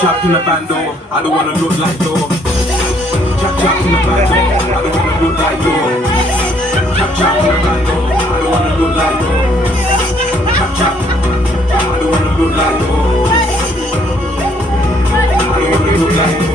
Chop in the bando, I don't wanna look like you. Chop in the bando, I don't wanna look like you. Chop in the bando, I don't wanna look like you. Chop, I don't wanna look like you. I don't wanna look like you.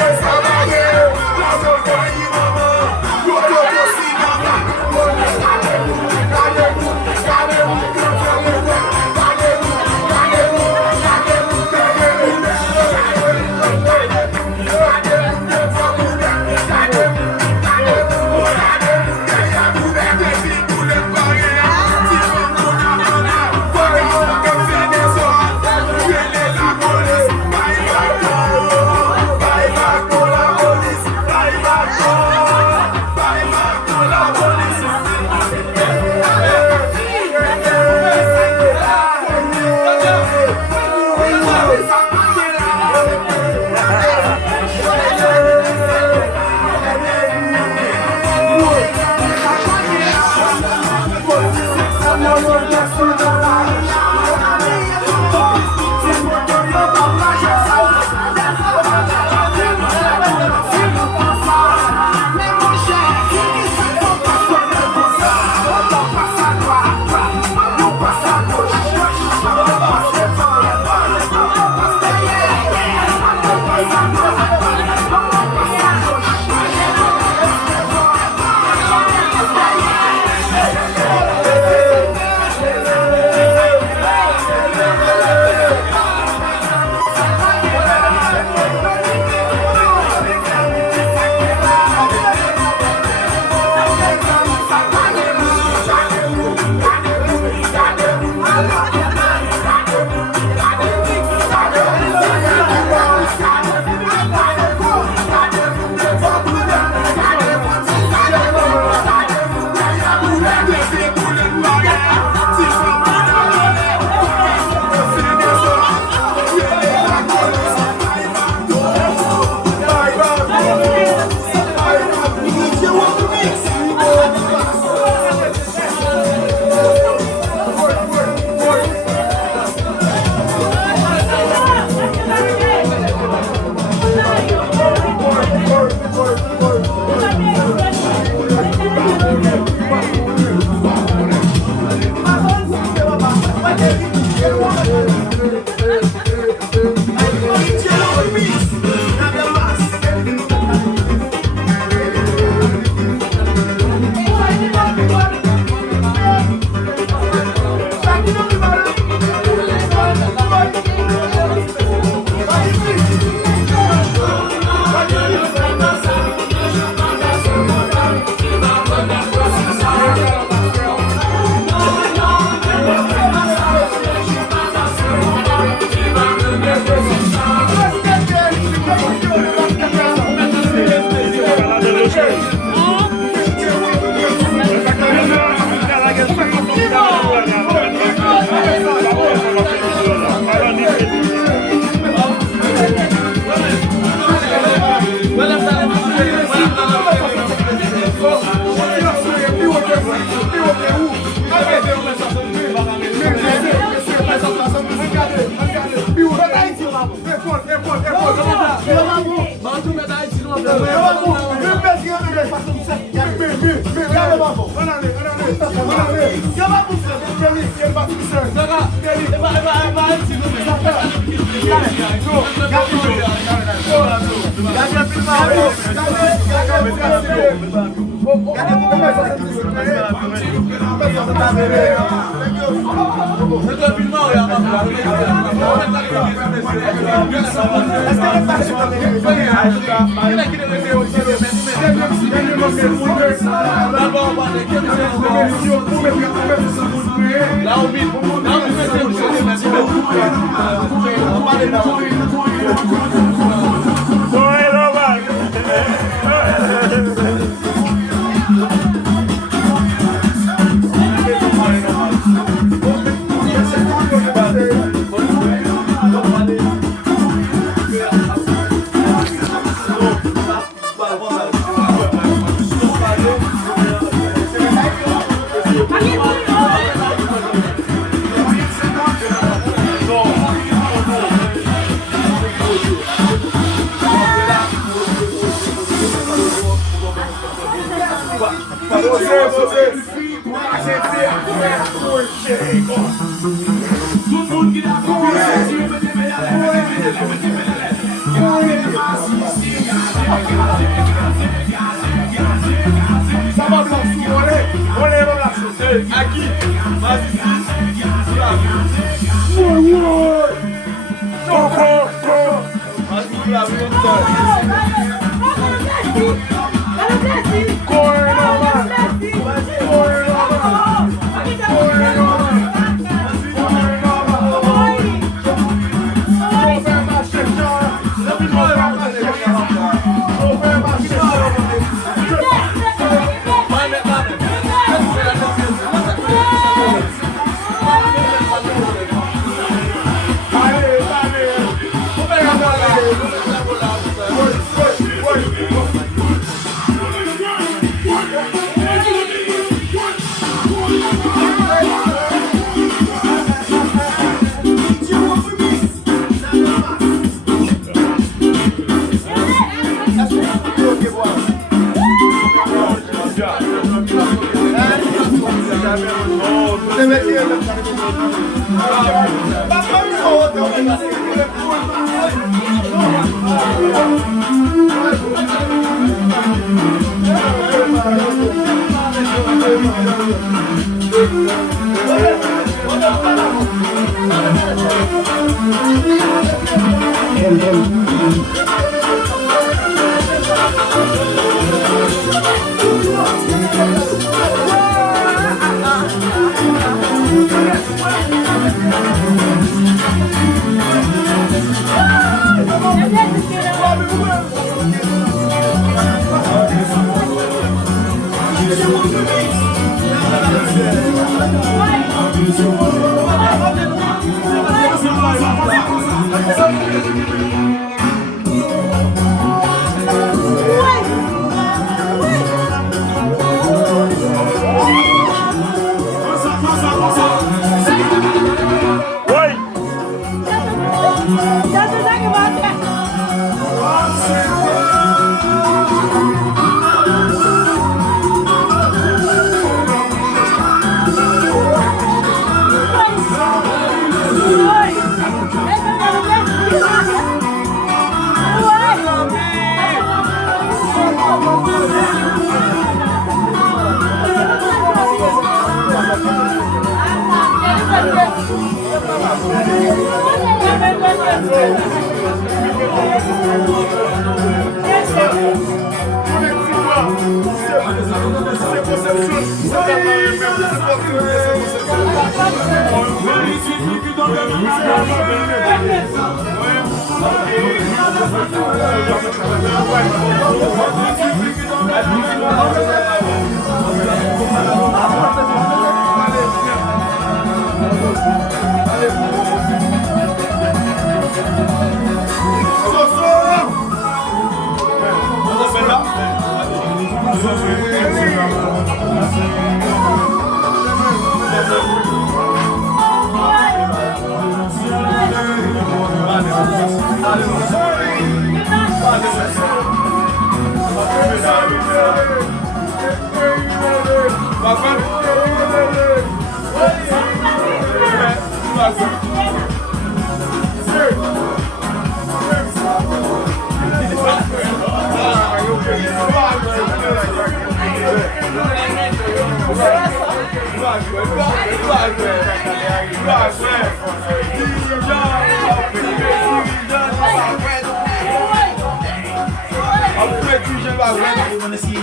Yes,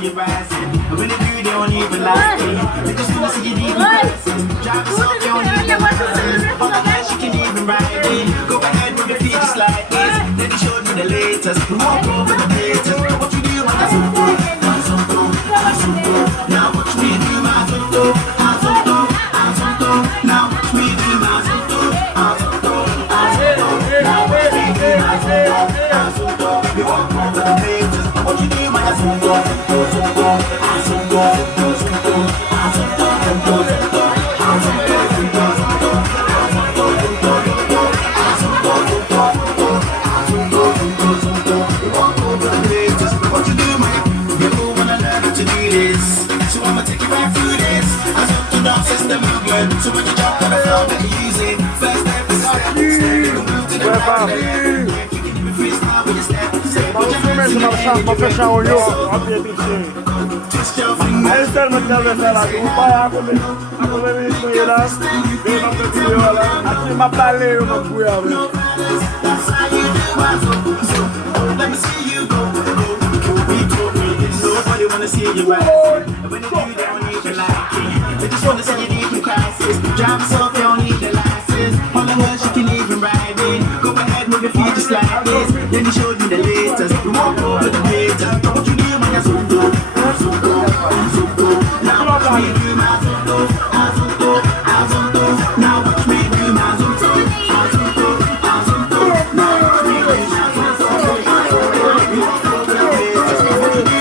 you passing. And when they do, they don't even like me. They just wanna see you leaving passing. Drive yourself, they don't even passing. On the line, she can even ride it. Go ahead with your feet just like this. Then they showed me the latest. We walk over the latest. What you do, man, now watch me do my zonto. Now watch me do my zonto. We walk over the latest. What you do, man, so I'ma take you back through this. I jumped to dance is the movement. So when you jump on the floor, that you use it. First step is step. Step, you can move to the right. You can even freestyle with your step. Say put your hands in the air. Twist your fingers. Ayisyen mwen teve fè la ki, mwen pa akome ministro ye la, ben nan pe video la, ati mwen pale yo mwen kouye ave. That's how you do my so let me see you go. Nobody wanna see you rise. And when they do, they don't need your like it. They just wanna see you deep in crisis. Drive yourself, they don't need the license. All the words you can even ride it. Go ahead, move your feet just like this. Then they showed you the latest. We walk over the latest. What you do when you're so good? Now watch me do my zonto. Now watch me do my zonto. Now watch me do my zonto. We walk over the latest. What you do?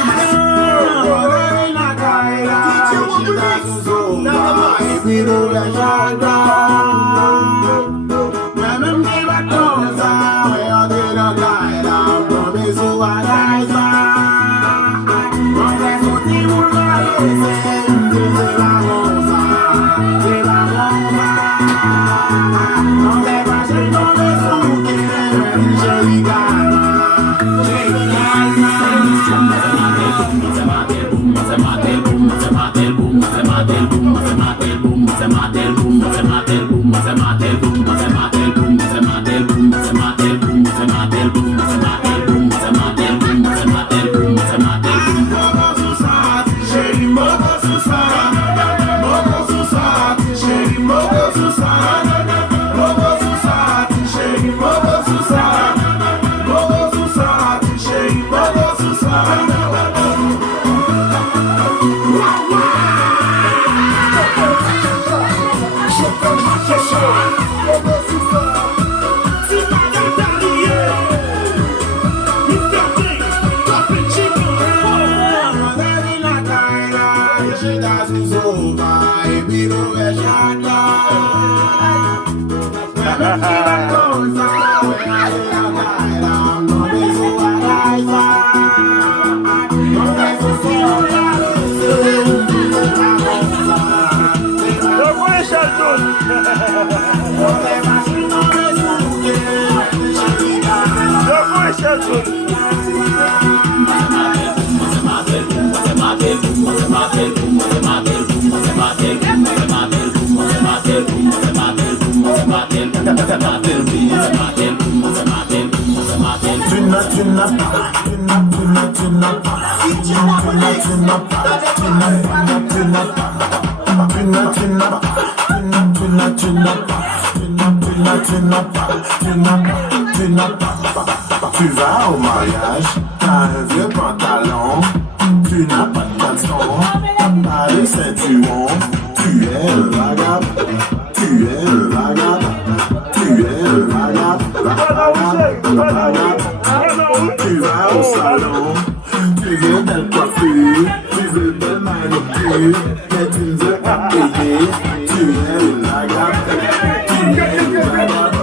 Tu vas au mariage, t'as un vieux pantalon, tu n'as pas de caleçon, pas de ceinturon, tu es le vagabond, tu es le vagabond, tu es le vagabond, tu vas au salon, tu veux belle coiffure, tu veux belle manucure, mais tu ne veux pas payer, tu es le vagabond, tu es le vagabond.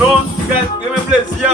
Non, que me plaisir,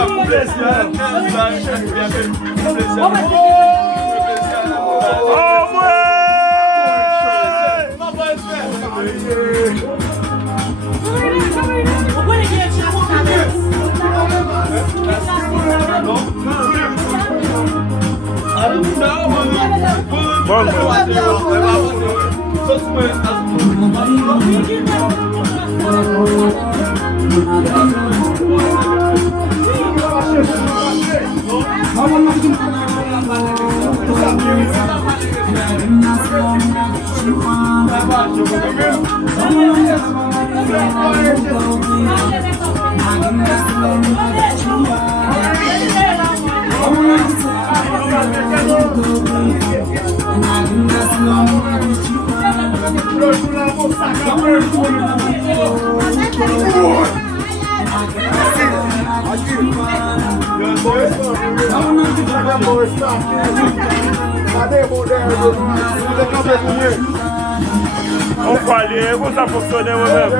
Oh, on falhou, como ça fonctionne moi-même.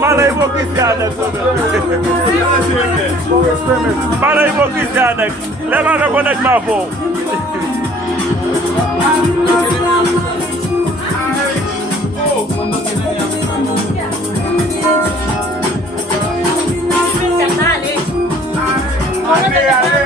Pas l'hypocrisie avec Pas l'hypocrisie avec. Lève-moi le connect ma voix. Allez, allez.